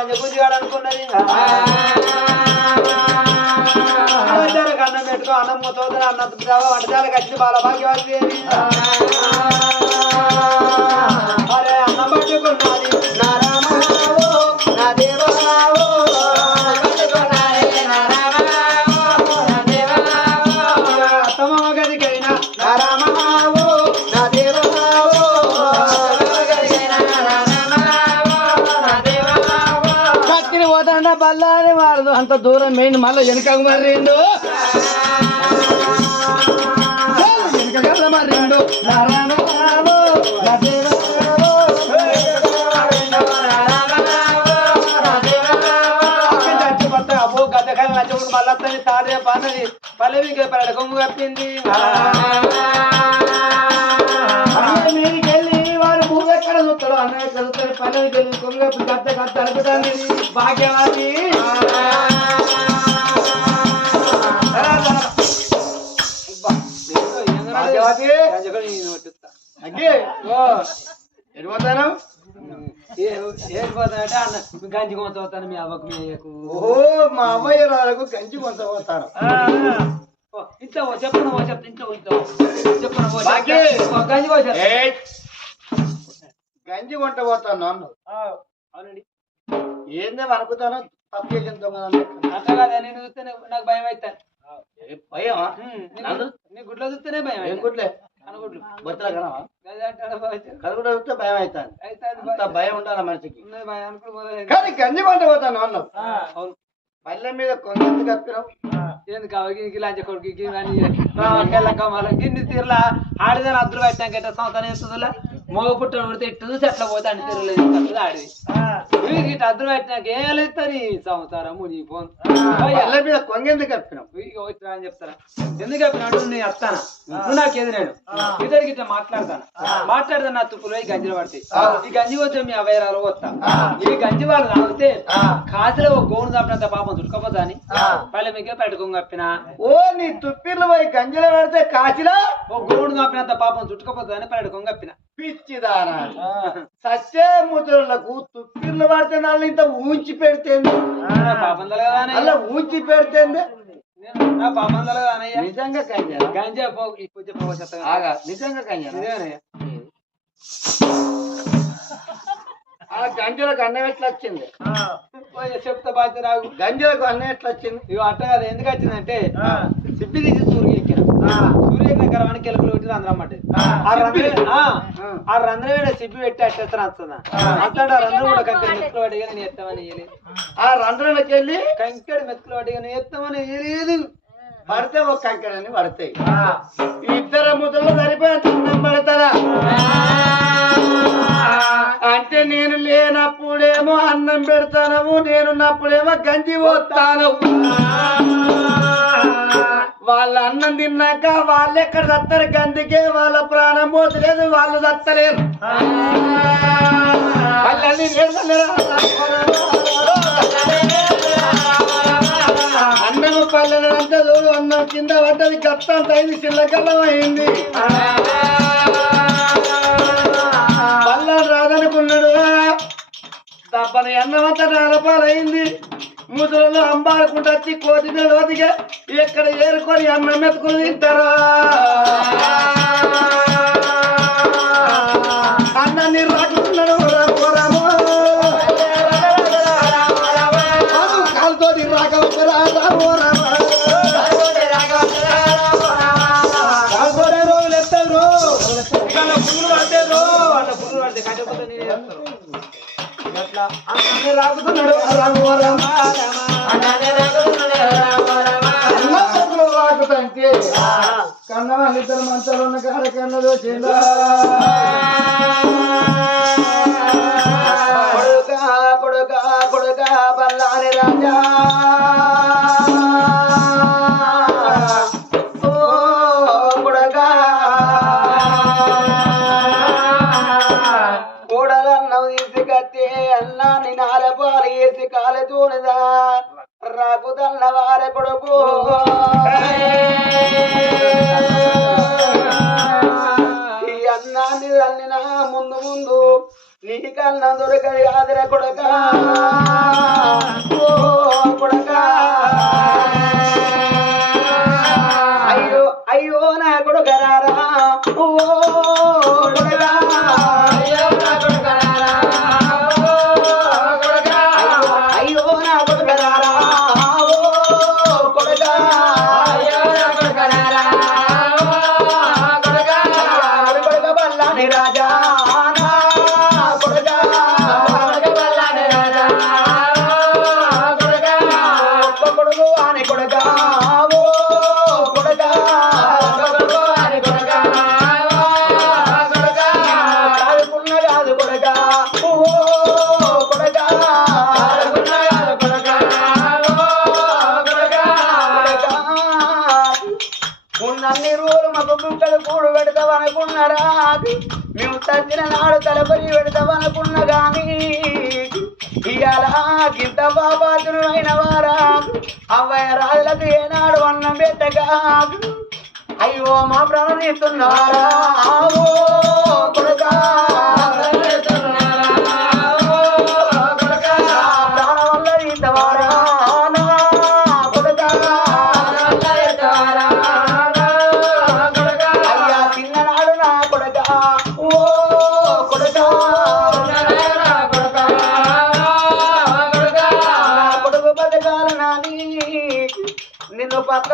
లంగా లంజ గుజ్జిగాడు అనుకున్నది అన్నం పెట్టుకో అన్నం మొత్తం అన్నం తింటావా? వంటశాలకు వచ్చి బాల భాగ్యవతి అరే అన్నం పట్టుకున్నది నా బల్లాని వాడదు అంత దూరం మెయిన్ మళ్ళీ వెనకకు మర్రిండు వెనక మర్రిండు మళ్ళీ తాడే పన్నది పరడ కొంగు కప్పింది. ఎక్కడ చూస్తాడు అన్నయ్య చదువుతాడు పల్లవికి వెళ్ళి కొంగు కప్పి గద్ద గద్ద అడుగుతాంది భాగ్యవాది. భాగ్యవతి అగ్గి ఓ ఎడిపోతాను ఏడిపోతానంటే అన్న గంజి కొంత అవుతాను మీ అవ్వకు మీ అయ్యకు ఓహో మా అమ్మాయి రాలకు గంజి కొంత పోతాను. ఇంట్లో చెప్పను ఓ చెప్తా ఇంట్లో ఇంట్లో చెప్పను ఓ. ఓ గంజి ఓ! గంజి కొంట పోతాను నన్ను. అవునండి. ఏందే అనుకుతాను తప్పు చేసిన దొంగ అట్లా కాదా నేను చూస్తేనే నాకు భయం అవుతాను నన్ను నీ గుడ్లో చూస్తేనే భయం ఏం గుడ్లే? అనుగుడ్లు బొత్తల కనవా? భయం. చూస్తే భయం అవుతాను అంత భయం. భయం ఉండాలి మనిషికి. భయం. కానీ గంజి కొంట పోతాను అన్ను అవును. పల్లె మీద కొంచెం కప్పినావు? ఎందుకు అవకి లంచ కొడుకు కెళ్ళక మళ్ళీ గిన్ని తీర్లా. ఆడిదాని అద్దరు పెట్టాక ఎట్లా సంవత్సరం వేస్తుందిలా? మోగ పుట్టిన పడితే ఇటు చూసి అట్లా పోతాను తీరలేదు అట్లా ఆడి వీరికి ఇటు అద్దరు పెట్టినాక ఏం లేస్తారు ఈ సంవత్సరం మునిగిపోను పల్లె మీద కొంగెందుకు కప్పినావు ఇట్లా అని చెప్తారా ఎందుకు చెప్పినాడు నేను వస్తాను నువ్వు నాకు ఎదురాడు. ఇద్దరికి ఇట్లా మాట్లాడతాను? మాట్లాడతాను నా తుప్పులో ఈ గంజిలు పడతాయి ఈ గంజి పోతే మీ అవయరాలు వస్తా ఈ గంజి వాళ్ళు తాగితే కాసులో ఒక గోను తప్పినంత పాపం చుట్టుకోపోతా అని. పల్లె మీకే పెట్టుకోని కప్పిన. ఓ నీ తుప్పిర్లు పోయి గంజిలో పెడితే కాచిలా ఓ గోడు తప్పినంత పాపం చుట్టుకోపోతా అని పెట్టుకోని కప్పిన. పిచ్చిదానా సత్య ముద్రలకు తుప్పిర్లు పడితే నాళ్ళు ఇంత ఊంచి పెడితే నా పాపం తలగదానే అలా ఊంచి పెడితే నిజంగా కంజా గంజా నిజంగా కంజా ఆ గంజలకు అన్నం ఎట్లా వచ్చింది చెప్తా బాధ్యత రాగు. గంజలకు అన్నం ఎట్లా వచ్చింది ఇవి అట్ట కదా ఎందుకు వచ్చిందంటే సిప్పి తీసి సూర్య ఎక్కిన. గర్వానికి ఎలుకలు పెట్టి రంధ్రం పడ్డది ఆ రంధ్రం ఆ, రంధ్రం వేడ సిప్పి పెట్టి అట్టేస్తారు వస్తుందా అట్లాంటి ఆ. రంధ్రం కూడా కంకర మెతుకులు పడిగా నేను ఎత్తామని ఆ రంధ్రంలోకి వెళ్ళి కంకర మెతుకులు పడిగా నేను ఎత్తామని వేయలేదు పడితే ఒక కంకరని పడతాయి. ఇద్దరు ముద్దలు సరిపోయేంత అన్నం పడతారా? అంటే నేను లేనప్పుడేమో అన్నం పెడతాను నేనున్నప్పుడేమో గంజి పోతాను వాళ్ళ అన్నం తిన్నాక వాళ్ళు ఎక్కడ చస్తారు గందికే వాళ్ళ ప్రాణం పోతలేదు వాళ్ళు చత్తలేరు వాళ్ళని అన్నము పల్లెనంతా చూడు అన్నం కింద పడ్డది గత్తంత అయింది చిల్లకల్లం అయింది పల్లం రాదనుకున్నాడు దబ్బని అన్నమంతా నరపాలైంది ముసలలో అంబాడుకుంటూ వచ్చి కోతి మీద ఒదిగా ఎక్కడ ఏరుకొని అన్నం ఎత్తుకుని తింటారా? అన్నాన్ని రాకుతున్నాడు రాము కాలుతోటి రాకపోతే రాము అట్లా అన్నాన్ని రాకుతున్నాడు రాము రామ కన్న వాళ్ళిద్దరు మంచాలు ఉన్న కాడ కన్నదో చిందా ఈ అన్నాన్ని తల్లిన ముందు ముందు నీ దొరకది కాదురా కొడక. కొడక. అయ్యో అయ్యో నా కొడుకరారా ఓ ఉన్నన్ని రోజులు మాకు బుక్కలు కూడు పెడతావనుకున్నారా? మేము తగ్గిన నాడు తలపరి పెడతావనుకున్న కానీ ఇవాళ గింత బాబాతులు అయిన వారా అవ్వయ్య రాజులకు ఏనాడు అన్నం పెట్టగా అయ్యో మా ప్రాణం ఇస్తున్నారా ఓ కొడుకా.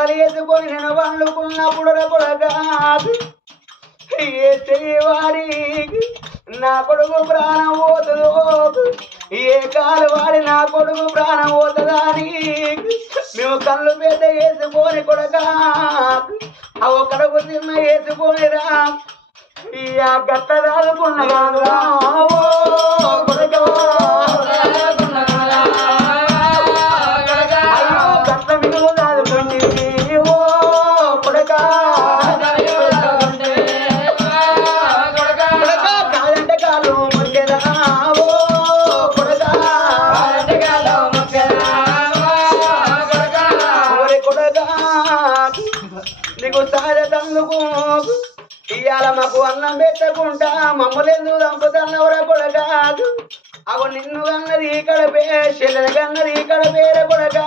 నిన్ను పక్కన వేసుకొని నేను వండుకున్నప్పుడు రా కొడక ఏ చేయవాడి నా కొడుకు ప్రాణం పోతుందో? ఏ కాలు వాడి? నా కొడుకు ప్రాణం పోతుందా అని మేము కళ్ళు పెద్ద వేసుకొని కొడక. ఆ ఒక్కడకు తిన్న వేసుకొని రా. ఈ ఆ గట్ట రాదుకున్న కాదురా నీకు సహజ తందుకు ఇవాళ మాకు అన్నం పెట్టకుండా మమ్మల్ని చంపుతున్నవరా కొడక అవు నిన్ను కన్నది ఇక్కడ పే చెల్లెల కన్నది ఇక్కడ పేర కొడక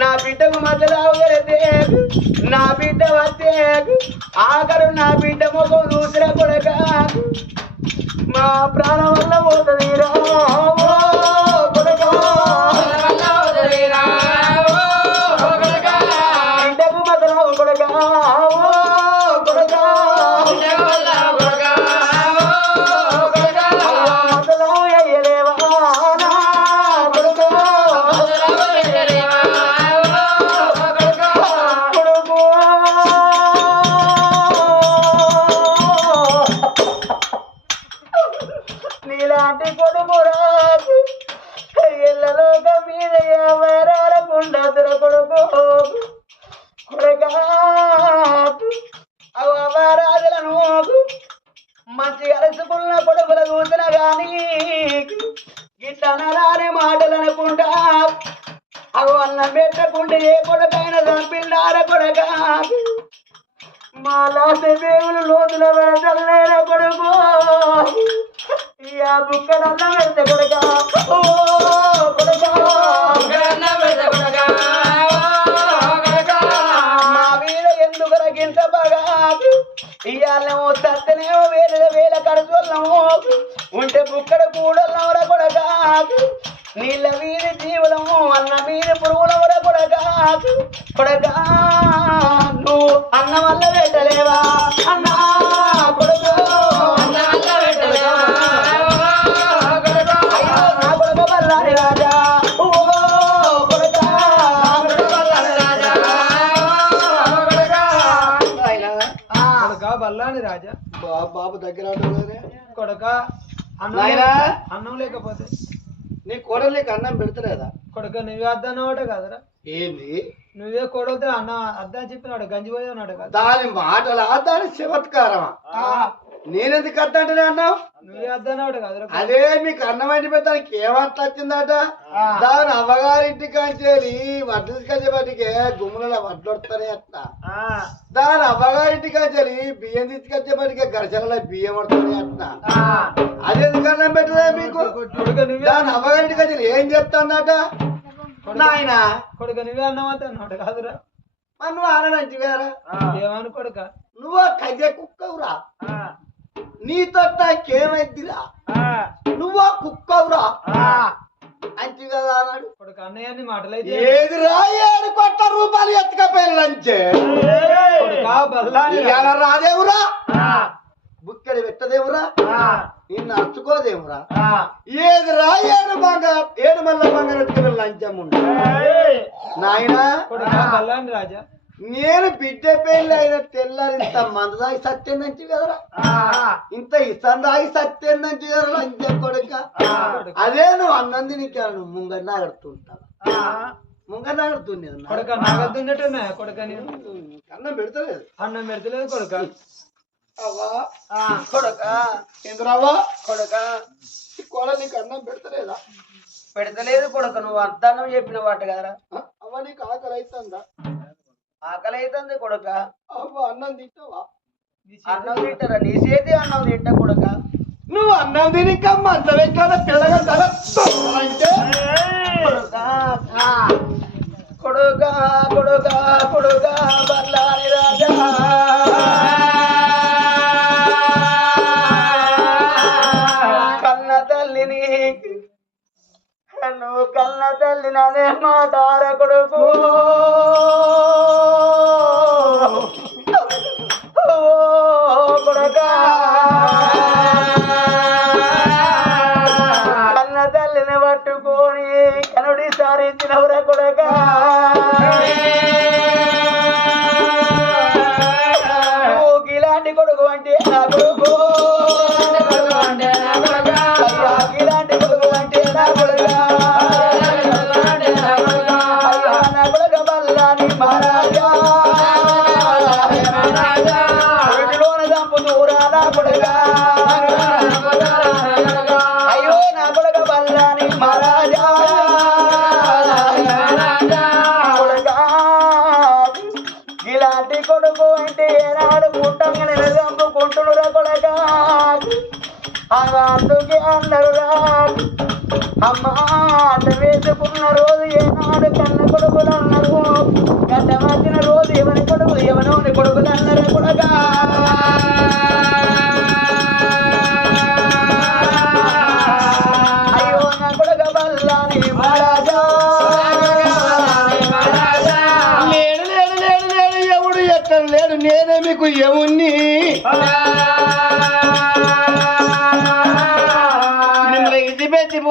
నా బిడ్డకు మధ్యలో వెళితే నా బిడ్డ వస్తే ఆఖరు నా బిడ్డ మొగం చూసిన కొడక మా ప్రాణం వల్ల పోతుంది రా. బాబు దగ్గర కొడక అన్నం లేకపోతే? నీ కోడలికి అన్నం పెడతలేదా? కొడక నువ్వే అద్దన్నవాట కదరా. ఏంది? నువ్వే కొడవతే అన్న అద్దా చెప్పినాడు గంజి పోయి ఉన్నాడు కదా. దాని మాటలా దాని చమత్కారమా? ఆ, నేనెందుకు అద్దంటే అన్నావు అదే మీకు అన్నం వండి పెట్టడానికి ఏమట్లా వచ్చిందట? దాని అవ్వగారింటి కంచేది వడ్లు తీసుకొచ్చేపటికే గుమ్మల వడ్లు వస్తాయి అట్లా. దాని అవ్వగారింటి కంచెలి బియ్యం తీసుకొచ్చేపటికే గరిసెల బియ్యం వస్తాయి అట్లా. అది ఎందుకు అన్నం పెట్టలే మీకు? దాని అవ్వగారింటి కంచెలి ఏం చెప్తాందట నాయన. కొడుక నువ్వే అన్నమాట అన్నాడు కాదురా. నువ్వు ఆనందంటి వేరా ఏమను కొడుక? నువ్వు కజే కుక్కవురా? నీతో నాకేమైద్దిరా నువ్వు కుక్కవురా? అంతే కదా అన్నాడు. కొడుక అన్నయ్య మాటలైతే ఏదిరా ఏడు కొట్ట రూపాయలు బల్లాని ఇవాళ రాదేవురా? బుక్కడి పెట్టదేవురా? నిన్ను అచ్చుకోదేవురా ఏదిరా ఏడు బంగారు ఏడు మల్ల బంగారు ఎత్తుకుని లంచం ఉండు? నాయనా? రాజా. నేను బిడ్డ పెళ్ళి అయిన తెల్లారి ఇంత మంద దాగి సత్యందంచి కదరా? ఇంత ఇష్టం దాగి సత్యందంచి కదరా లంచం కొడుక? అదే నువ్వు అన్నం తినికా నువ్వు ముంగన్న ఆడుతుంటావు ముంగన్న ఆడుతుంది కొడుక నాగద్దున్నట్టున్నా కొడుక నేను. అన్నం పెడతలేదు. అన్నం పెడతలేదు కొడుక. అవ్వా కొడక. ఎందురవ్వా కొడక కొడ నీకు అన్నం పెడతలేదా? పెడతలేదు కొడుకు నువ్వు అర్థానం చెప్పిన వాట కదరా. అవ్వ నీకు ఆకలి అవుతుందా ఆకలి అవుతుంది కొడుక అన్నం తింటావా? అన్నం తింటారా? నీ చేతి అన్నం తింటా కొడుక. నువ్వు అన్నం తినిక మంత వెంకట పిల్లగా కొడుక కొడుక కొడుక బల్లారి రాజా. కన్ను కన్న తల్లిని అనే మాటార కొడుకు. ఓ కన్న తల్లిని పట్టుకొని కనుడి సారించినవురా కొడక. చంపుతూరా అయ్యో నా కొడుక బల్లాని మహారాజా ఇలాంటి కొడుకు అంటే ఏనాడు పుట్టంగానే చంపుకుంటున్నారా కొడక? అందుకే అమ్మ వేసుకున్న రోజు ఏనాడు కన్న కొడుకులు అన్నారు. గడ్డ వచ్చిన రోజు ఎవరి కొడుకులు ఎవనోని కొడుకులు అన్నారు.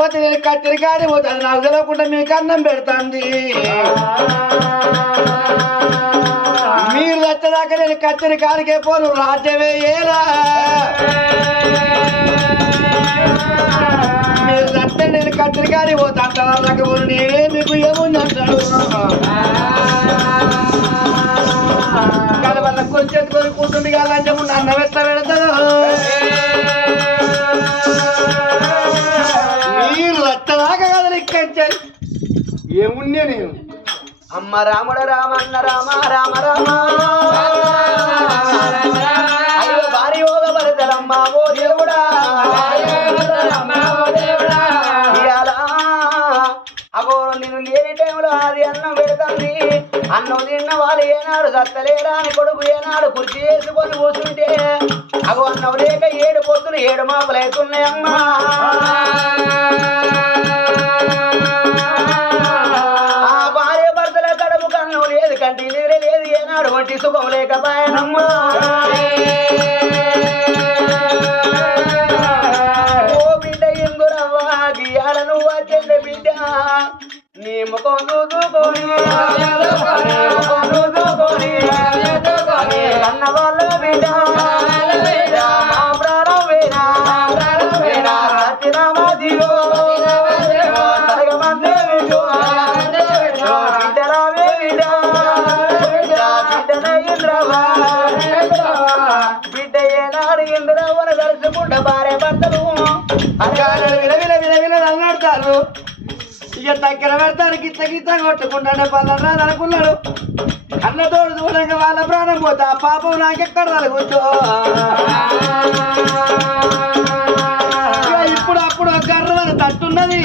పోతే నేను కత్తిరి కాడి అది నాకు తెలియకుండా మీకు అన్నం పెడతాంది. మీరు వచ్చేదాకా నేను కత్తిరి కాడికే పోను రాజ్యమే ఏలా? మీరు చస్తే నేను కత్తిరి కాడి పోతా అంటారు నేనే మీకు ఏముంది అంటాడు. కలవల్ల కొంచెం కొని కదా లంచం ముందు ఏముండే నేను? అమ్మ రాముడ రామన్న రామ రామ రామ. అయ్యో భారీ యోగ భరతరమ్మ ఓ దేవుడా. ఇయాల అగో నేను లేని టైంలో అది అన్నం పెడతాంది. అన్నం తిన్న వాళ్ళు ఏనాడు సత్తలేడా అని కొడుకు ఏనాడు కుర్చీ వేసుకొని కూర్చుంటే అగో అన్నం లేక ఏడు పొద్దులు ఏడు మాపలు కంటి లేదు ఏనాడు వంటి సుఖం లేకపోయానమ్మా. ఓ బిడ్డ ఇందురవ్వా గియాల నువ్వు వచ్చే బిడ్డ. నీ ముఖం చూసుకొని అన్న వాళ్ళ బిడ్డ. బిడ్డ ఏనాడు ఇంద్రవన కలుసుకుంట భార్య భర్తలు అన్నాడతారు ఇక దగ్గర పెడతారు గిత్త గిత్త కొట్టుకుంటానే పదన్నాడు అనుకున్నాడు అన్న తోడు చూడంగా వాళ్ళ ప్రాణం పోతా పాపం నాకెక్కడ తగ్గుతో ఇప్పుడు అప్పుడు గర్రవన తట్టున్నది.